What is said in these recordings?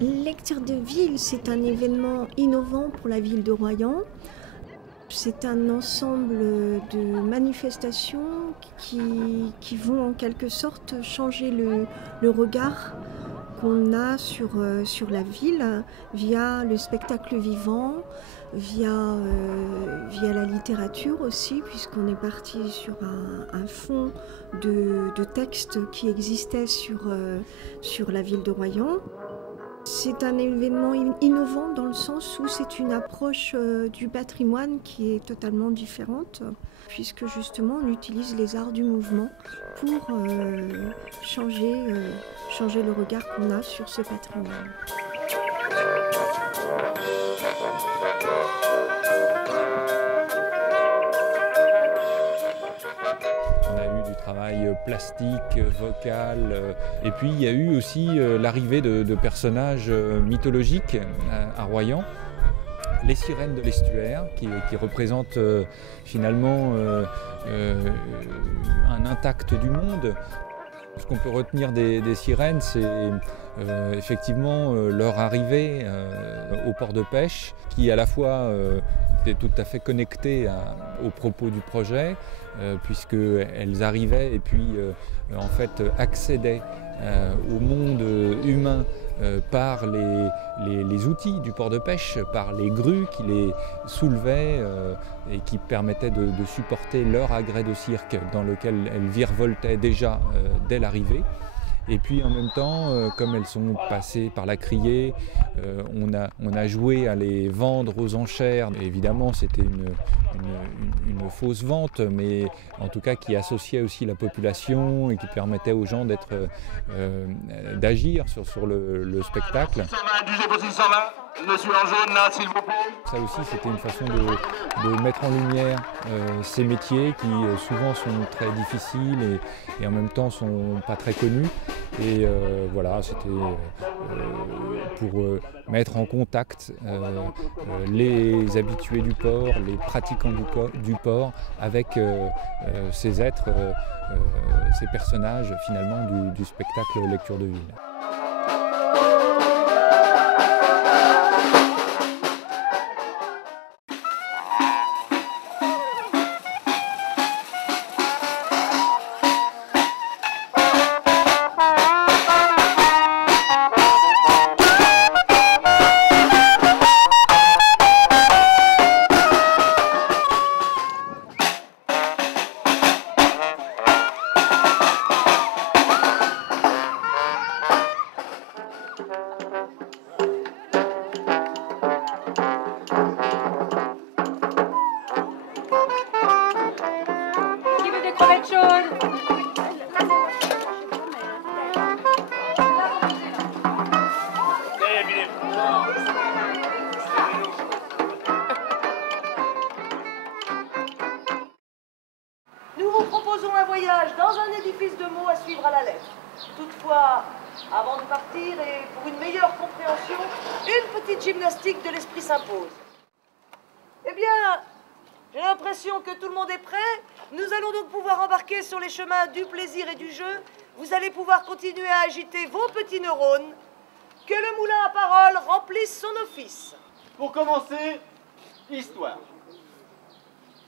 Lecture de ville, c'est un événement innovant pour la ville de Royan. C'est un ensemble de manifestations qui vont en quelque sorte changer le regard qu'on a sur la ville via le spectacle vivant, via la littérature aussi, puisqu'on est parti sur un fond de textes qui existaient sur la ville de Royan. C'est un événement innovant dans le sens où c'est une approche du patrimoine qui est totalement différente, puisque justement on utilise les arts du mouvement pour changer le regard qu'on a sur ce patrimoine. On a eu du travail plastique, vocal, et puis il y a eu aussi l'arrivée de personnages mythologiques à Royan. Les sirènes de l'estuaire qui représentent finalement un intact du monde. Ce qu'on peut retenir des sirènes, c'est effectivement leur arrivée au port de pêche, qui à la fois était tout à fait connectée aux propos du projet, puisqu'elles arrivaient et puis en fait accédaient au monde humain par les outils du port de pêche, par les grues qui les soulevaient et qui permettaient de supporter leur agrès de cirque dans lequel elles virevoltaient déjà dès l'arrivée. Et puis en même temps, comme elles sont passées par la criée, on a joué à les vendre aux enchères. Et évidemment, c'était une fausse vente, mais en tout cas qui associait aussi la population et qui permettait aux gens d'agir sur le spectacle. 620, monsieur en jaune là, s'il vous plaît. Ça aussi, c'était une façon de mettre en lumière ces métiers qui souvent sont très difficiles et en même temps sont pas très connus. Et voilà, c'était pour mettre en contact les habitués du port, les pratiquants du port avec ces êtres, ces personnages finalement du spectacle Lecture de ville. Crevettes chaudes. Nous vous proposons un voyage dans un édifice de mots à suivre à la lettre. Toutefois, avant de partir et pour une meilleure compréhension, une petite gymnastique de l'esprit s'impose. Eh bien, j'ai l'impression que tout le monde est prêt. Nous allons donc pouvoir embarquer sur les chemins du plaisir et du jeu. Vous allez pouvoir continuer à agiter vos petits neurones. Que le moulin à parole remplisse son office. Pour commencer, histoire.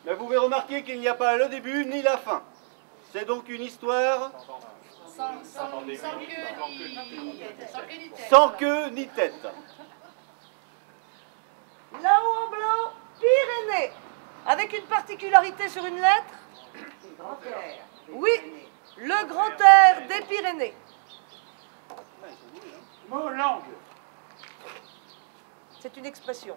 Mais vous avez remarqué qu'il n'y a pas le début ni la fin. C'est donc une histoire sans queue ni tête. Là-haut en blanc, Pyrénées. Avec une particularité sur une lettre. Oui, le grand air des Pyrénées. Mot langue. C'est une expression.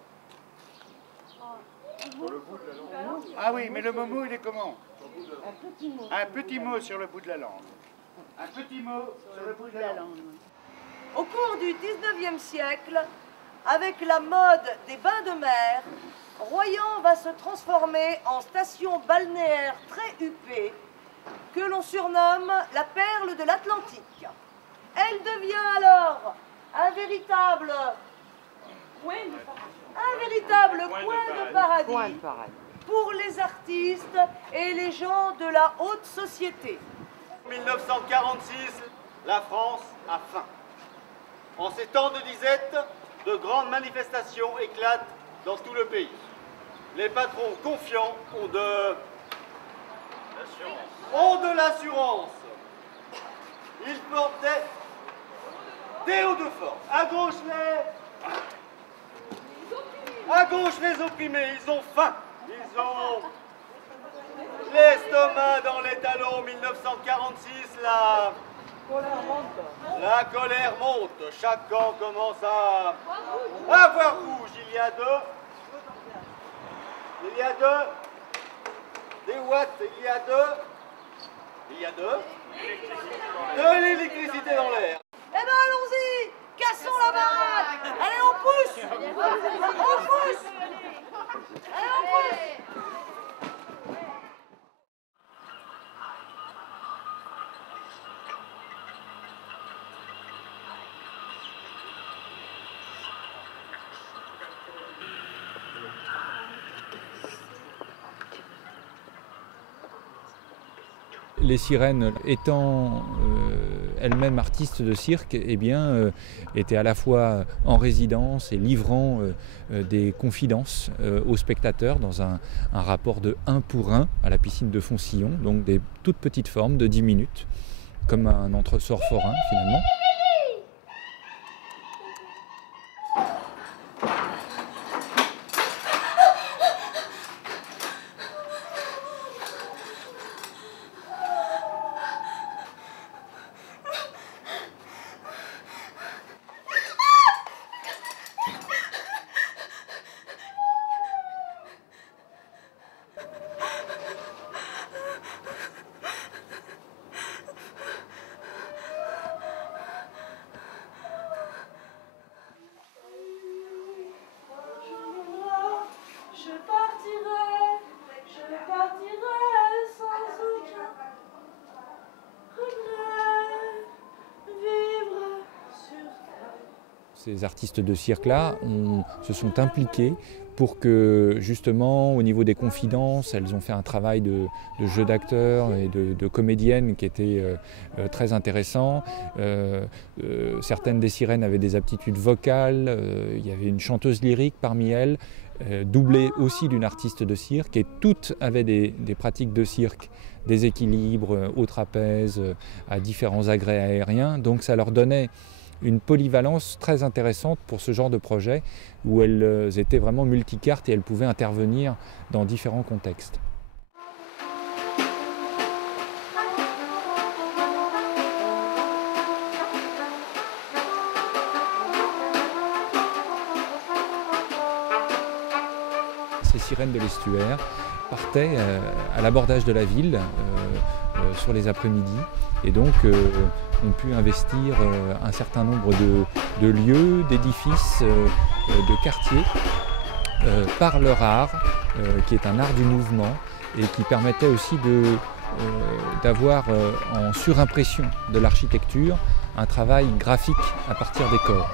Ah oui, mais le mot il est comment? Un petit mot sur le bout de la langue. Un petit mot sur le bout de la langue. Au cours du 19e siècle, avec la mode des bains de mer, Royan va se transformer en station balnéaire très huppée que l'on surnomme la perle de l'Atlantique. Elle devient alors un véritable coin de paradis pour les artistes et les gens de la haute société. En 1946, la France a faim. En ces temps de disette, de grandes manifestations éclatent dans tout le pays. Les patrons confiants ont de l'assurance. Ils portaient des hauts de force. À gauche les opprimés, ils ont faim. Ils ont l'estomac dans les talons. 1946, la colère monte. Chaque camp commence à voir rouge. Il y a des watts, de l'électricité dans l'air. Eh ben allons-y, cassons la baraque. Allez, on pousse. Allez, on pousse. Les sirènes étant elles-mêmes artistes de cirque, eh bien, étaient à la fois en résidence et livrant des confidences aux spectateurs dans un rapport de 1 pour 1 à la piscine de Foncillon, donc des toutes petites formes de 10 minutes, comme un entresort forain finalement. Ces artistes de cirque-là se sont impliqués pour que, justement, au niveau des confidences, elles ont fait un travail de jeu d'acteurs et de comédiennes qui était très intéressant. Certaines des sirènes avaient des aptitudes vocales, il y avait une chanteuse lyrique parmi elles, doublée aussi d'une artiste de cirque, et toutes avaient des pratiques de cirque, des équilibres au trapèze, à différents agrès aériens, donc ça leur donnait une polyvalence très intéressante pour ce genre de projet où elles étaient vraiment multicartes et elles pouvaient intervenir dans différents contextes. Ces sirènes de l'estuaire partaient à l'abordage de la ville sur les après-midi et donc ont pu investir un certain nombre de lieux, d'édifices, de quartiers par leur art, qui est un art du mouvement et qui permettait aussi d'avoir en surimpression de l'architecture un travail graphique à partir des corps.